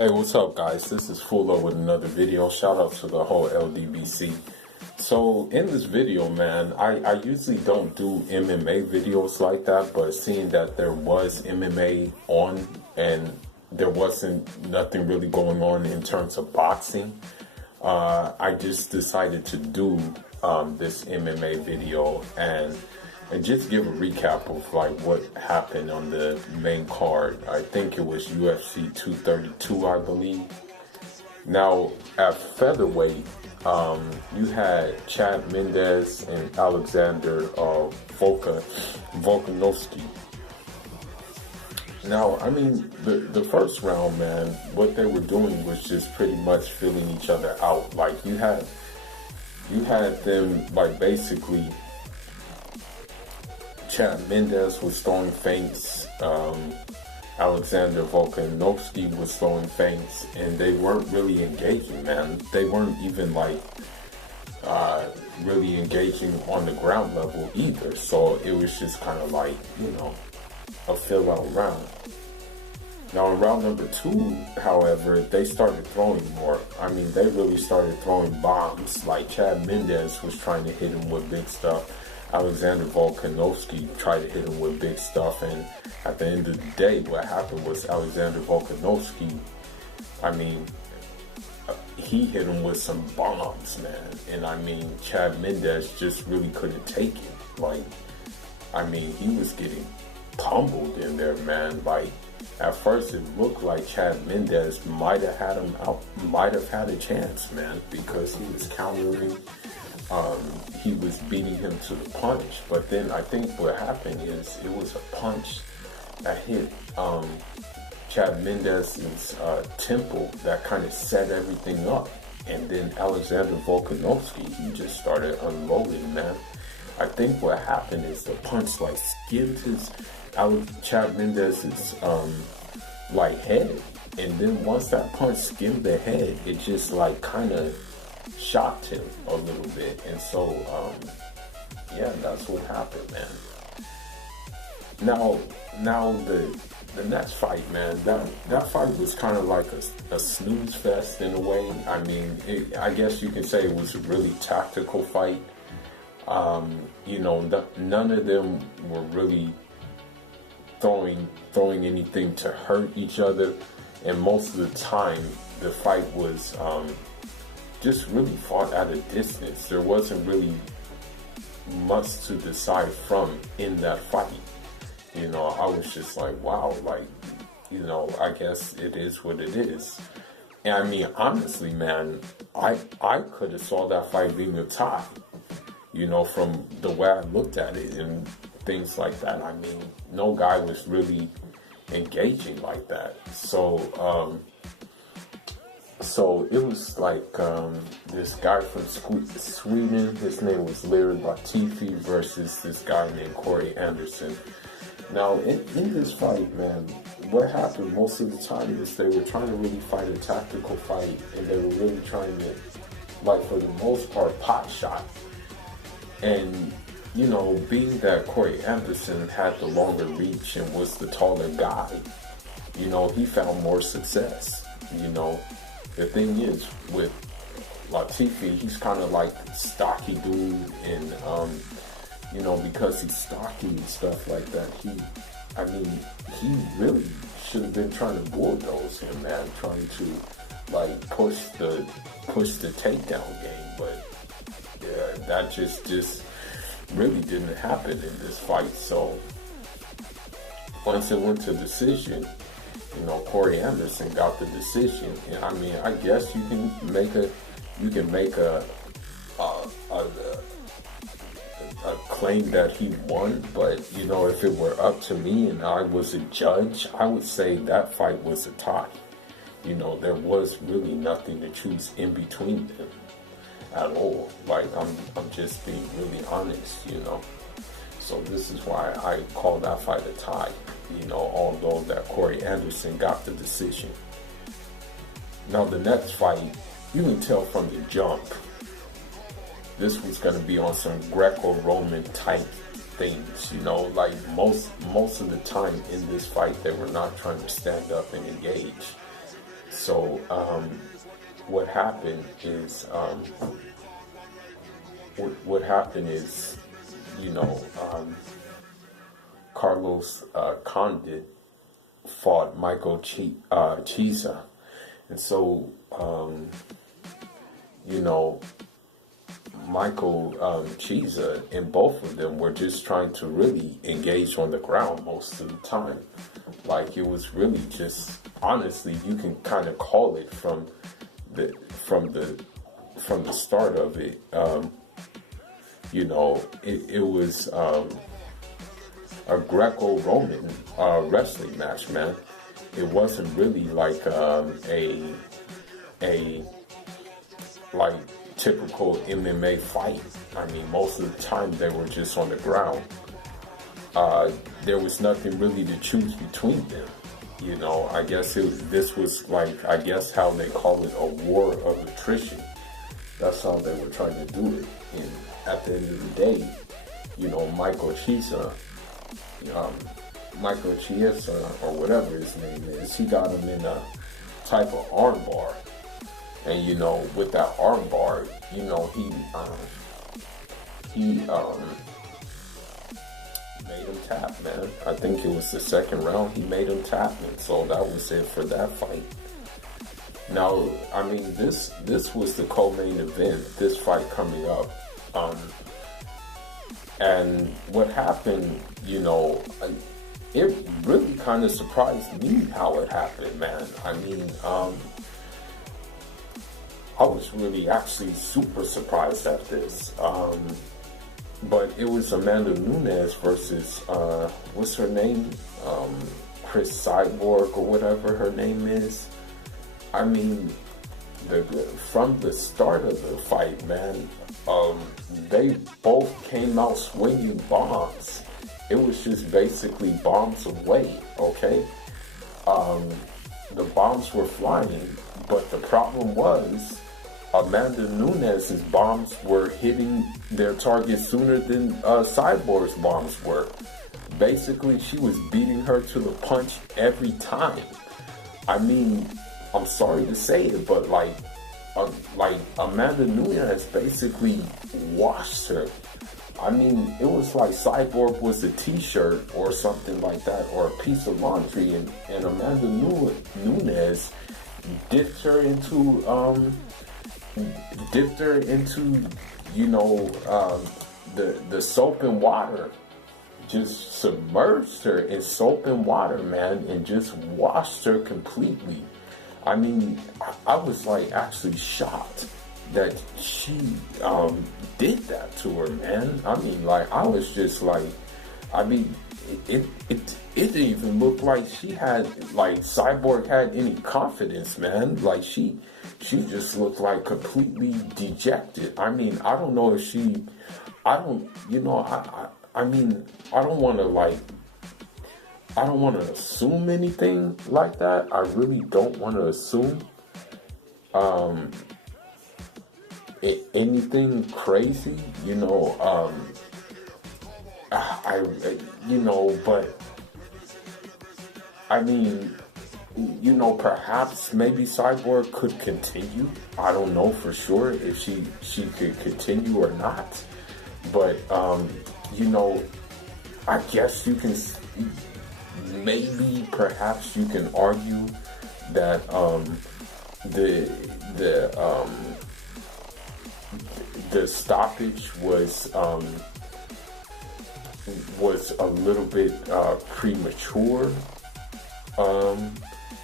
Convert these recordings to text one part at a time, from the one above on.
Hey, what's up, guys? This is Fuller with another video. Shout out to the whole LDBC. So, in this video, man, I usually don't do MMA videos like that, but seeing that there was MMA on and there wasn't nothing really going on in terms of boxing, I just decided to do this MMA video and just give a recap of like what happened on the main card. I think it was UFC 232, I believe. Now at featherweight, you had Chad Mendes and Alexander Volkanovski. Now, I mean, the first round, man, what they were doing was just pretty much filling each other out. Like you had them like basically. Chad Mendes was throwing feints, Alexander Volkanovski was throwing feints, and they weren't really engaging, man. They weren't even like really engaging on the ground level either. So it was just kind of like, you know, a fill out round. Now in round number 2, however, they started throwing more. I mean, they really started throwing bombs. Like Chad Mendes was trying to hit him with big stuff. Alexander Volkanovski tried to hit him with big stuff, and at the end of the day, what happened was Alexander Volkanovski, I mean, he hit him with some bombs, man. And I mean, Chad Mendes just really couldn't take it. Like, I mean, he was getting pummeled in there, man. Like, at first it looked like Chad Mendes might have had him out, might have had a chance, man, because he was countering. He was beating him to the punch, but then I think what happened is it was a punch that hit Chad Mendes' temple that kind of set everything up, and then Alexander Volkanovski, he just started unloading, man. I think what happened is the punch like skimmed Chad Mendes' like head, and then once that punch skimmed the head, it just like kind of shocked him a little bit, and so yeah, that's what happened, man. Now the next fight, man, that fight was kind of like a snooze fest in a way. I mean, I guess you can say it was a really tactical fight. You know, none of them were really throwing anything to hurt each other, and most of the time the fight was just really fought at a distance. There wasn't really much to decide from in that fight. You know, I was just like, wow, like, you know, I guess it is what it is. And I mean, honestly, man, I could have saw that fight being a tie, you know, from the way I looked at it and things like that. I mean, no guy was really engaging like that. So it was like this guy from Sweden, his name was Latifi, versus this guy named Corey Anderson. Now, in this fight, man, what happened most of the time is they were trying to really fight a tactical fight, and they were really trying to, like, for the most part, pot shot. And, you know, being that Corey Anderson had the longer reach and was the taller guy, you know, he found more success, you know. The thing is, with Latifi, he's kind of like a stocky dude, and you know, because he's stocky and stuff like that, he really should have been trying to bulldoze him, man, trying to like push the takedown game, but yeah, that just really didn't happen in this fight. So once it went to decision, you know, Corey Anderson got the decision, and I mean, I guess you can make a claim that he won, but you know, if it were up to me and I was a judge, I would say that fight was a tie. You know, there was really nothing to choose in between them at all. Like, I'm just being really honest, you know. So this is why I call that fight a tie, you know, although that Corey Anderson got the decision. Now the next fight, you can tell from the jump, this was going to be on some Greco-Roman type things, you know, like most of the time in this fight, they were not trying to stand up and engage. So So what happened is you know, Carlos Condit fought Michael Chiesa, and so you know, Michael Chiesa and both of them were just trying to really engage on the ground most of the time. Like, it was really just, honestly, you can kind of call it from the start of it. You know, it was a Greco-Roman wrestling match, man. It wasn't really like a like typical MMA fight. I mean, most of the time they were just on the ground. There was nothing really to choose between them. You know, I guess this was like, I guess how they call it, a war of attrition. That's how they were trying to do it. And at the end of the day, you know, Michael Chiesa, or whatever his name is, he got him in a type of armbar. And, you know, with that armbar, you know, he made him tap, man. I think it was the second round he made him tap, and so that was it for that fight. Now, I mean, this was the co-main event, this fight coming up. And what happened, you know, it really kind of surprised me how it happened, man. I mean, I was really actually super surprised at this. But it was Amanda Nunes versus, what's her name? Cris Cyborg or whatever her name is. I mean, from the start of the fight, man, they both came out swinging bombs. It was just basically bombs away, okay? The bombs were flying, but the problem was Amanda Nunes' bombs were hitting their target sooner than Cyborg's bombs were. Basically, she was beating her to the punch every time. I mean, I'm sorry to say it, but like Amanda Nunes basically washed her. I mean, it was like Cyborg was a t-shirt or something like that, or a piece of laundry, and Amanda Nunes dipped her into, you know, the soap and water. Just submerged her in soap and water, man, and just washed her completely. I mean, I was like actually shocked that she did that to her, man. I mean, like, I was just like, I mean, it didn't even look like she had, like, Cyborg had any confidence, man. Like, she just looked like completely dejected. I mean, I don't know if she, I don't, you know, I mean, I don't want to assume anything like that. I really don't want to assume anything crazy, you know. You know, but I mean, you know, perhaps maybe Cyborg could continue. I don't know for sure if she could continue or not. But you know, I guess you can, maybe perhaps you can argue that the stoppage was a little bit premature,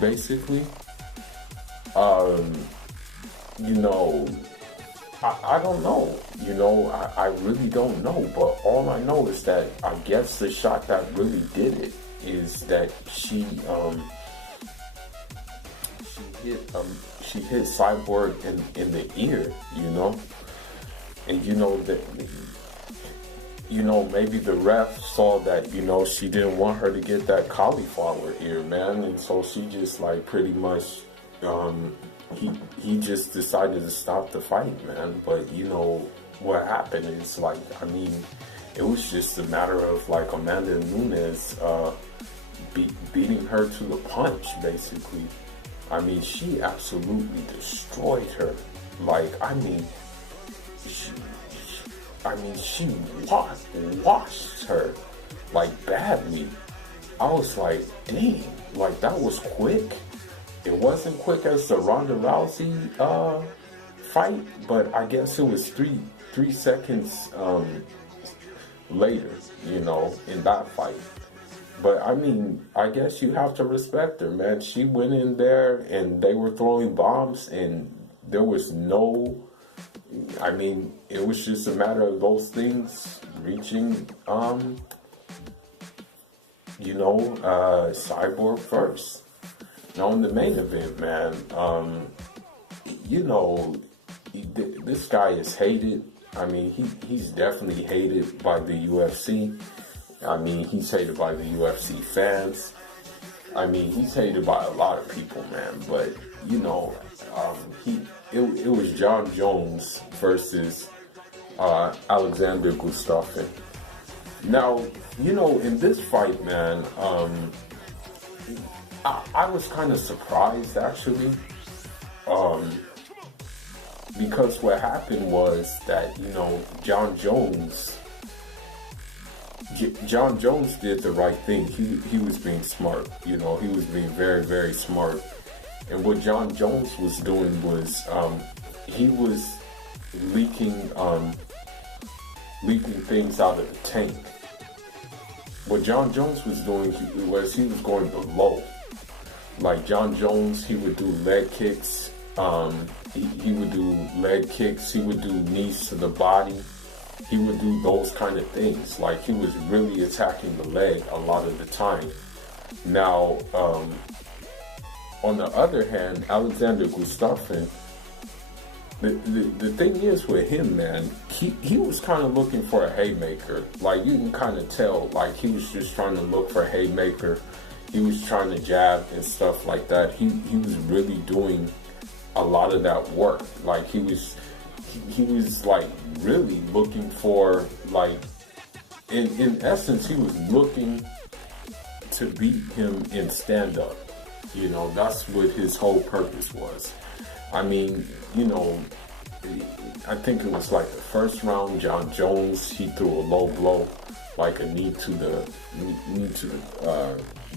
basically. You know, I don't know, you know, I really don't know, but all I know is that I guess the shot that really did it is that she hit Cyborg in the ear, you know, and you know that, you know, maybe the ref saw that, you know, she didn't want her to get that cauliflower ear, man, and so she just like pretty much he just decided to stop the fight, man. But you know what happened is, like, I mean, it was just a matter of like Amanda Nunes beating her to the punch, basically. I mean, she absolutely destroyed her. Like, I mean, she washed her, like, badly. I was like, dang, like, that was quick. It wasn't quick as the Ronda Rousey fight, but I guess it was three seconds later, you know, in that fight. But I mean, I guess you have to respect her, man. She went in there and they were throwing bombs and there was no, I mean, it was just a matter of those things reaching, Cyborg first. Now in the main event, man, this guy is hated. I mean, he's definitely hated by the UFC. I mean, he's hated by the UFC fans. I mean, he's hated by a lot of people, man. But it was John Jones versus Alexander Gustafsson. Now, in this fight, man, I was kind of surprised actually, because what happened was that John Jones did the right thing. He was being smart. He was being very, very smart. And what John Jones was doing was he was leaking things out of the tank. What John Jones was doing was he was going below. Like John Jones, he would do leg kicks. He would do leg kicks. He would do knees to the body. He would do those kind of things. Like he was really attacking the leg a lot of the time. Now, on the other hand, Alexander Gustafsson, the thing is with him, man, he was kind of looking for a haymaker. Like you can kind of tell, like he was just trying to look for a haymaker. He was trying to jab and stuff like that. He was really doing a lot of that work. Like he was like really looking for, like, in essence, he was looking to beat him in stand up. That's what his whole purpose was. I mean, I think it was like the first round, John Jones, he threw a low blow, like a knee to the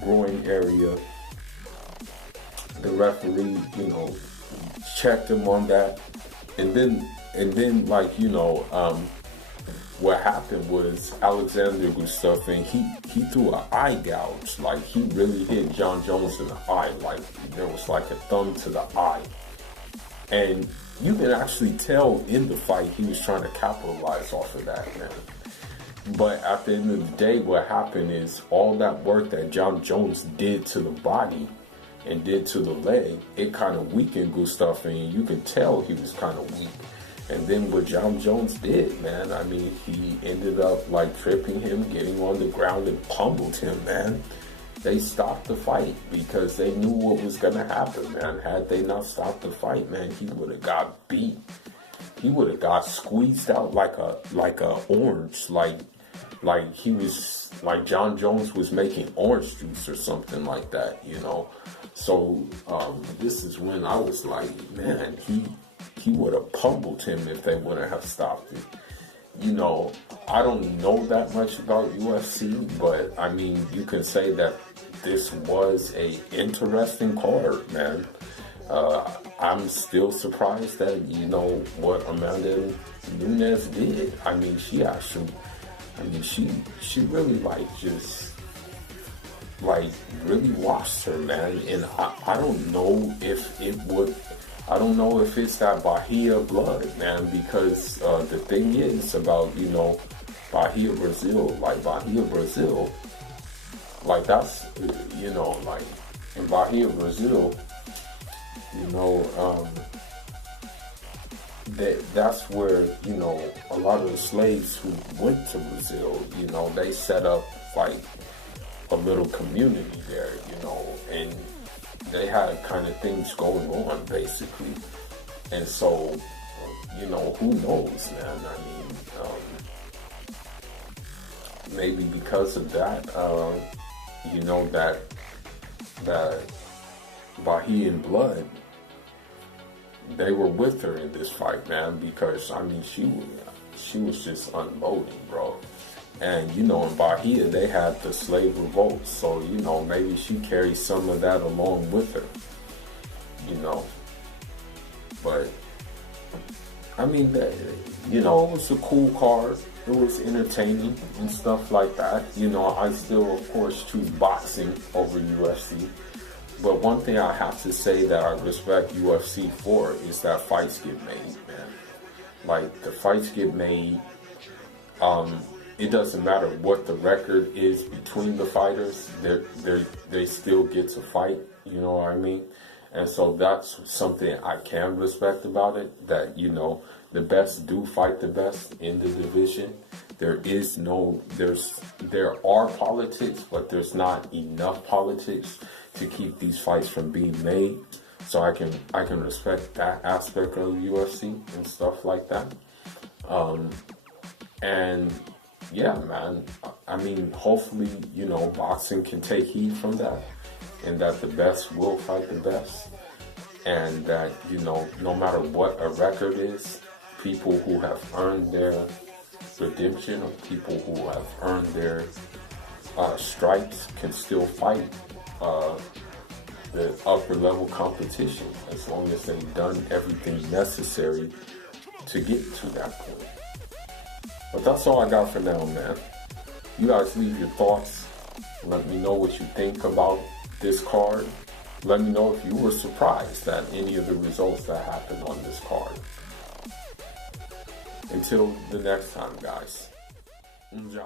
groin area. The referee, checked him on that, and then what happened was Alexander Gustafsson, he threw an eye gouge. Like he really hit John Jones in the eye. Like there was like a thumb to the eye, and you can actually tell in the fight he was trying to capitalize off of that, man. But at the end of the day, what happened is all that work that John Jones did to the body and did to the leg, it kind of weakened Gustafsson, and you can tell he was kind of weak. And then what John Jones did, man, I mean, he ended up like tripping him, getting on the ground and pummeled him, man. They stopped the fight because they knew what was going to happen, man. Had they not stopped the fight, man, he would have got beat. He would have got squeezed out like a orange, like he was, like John Jones was making orange juice or something like that, So this is when I was like, man, he would have pummeled him if they wouldn't have stopped him. I don't know that much about UFC, but I mean, you can say that this was a interesting card, man. I'm still surprised that, what Amanda Nunes did. I mean, she really really washed her, man. And I don't know if it's that Bahia blood, man, because the thing is about, Bahia Brazil, like that's, like in Bahia Brazil, that's where, a lot of the slaves who went to Brazil, they set up like a little community there, and they had kind of things going on basically. And so, who knows, man? I mean, maybe because of that, that Bahia and Blood, they were with her in this fight, man, because I mean she was just unloading, bro. And you know, in Bahia they had the slave revolt, so you know maybe she carried some of that along with her, you know. But I mean, you know, it was a cool card. It was entertaining and stuff like that. You know, I still, of course, choose boxing over UFC. But one thing I have to say that I respect UFC for is that fights get made, man. Like, the fights get made. It doesn't matter what the record is between the fighters. They still get to fight, you know what I mean? And so that's something I can respect about it, that, you know, the best do fight the best in the division. There are politics, but there's not enough politics to keep these fights from being made. So I can respect that aspect of UFC and stuff like that. And yeah, man, I mean, hopefully, you know, boxing can take heed from that, and that the best will fight the best, and that, you know, no matter what a record is, people who have earned their redemption, or people who have earned their stripes, can still fight the upper level competition, as long as they've done everything necessary to get to that point. But that's all I got for now, man. You guys leave your thoughts. Let me know what you think about this card. Let me know if you were surprised at any of the results that happened on this card. Until the next time, guys. Enjoy.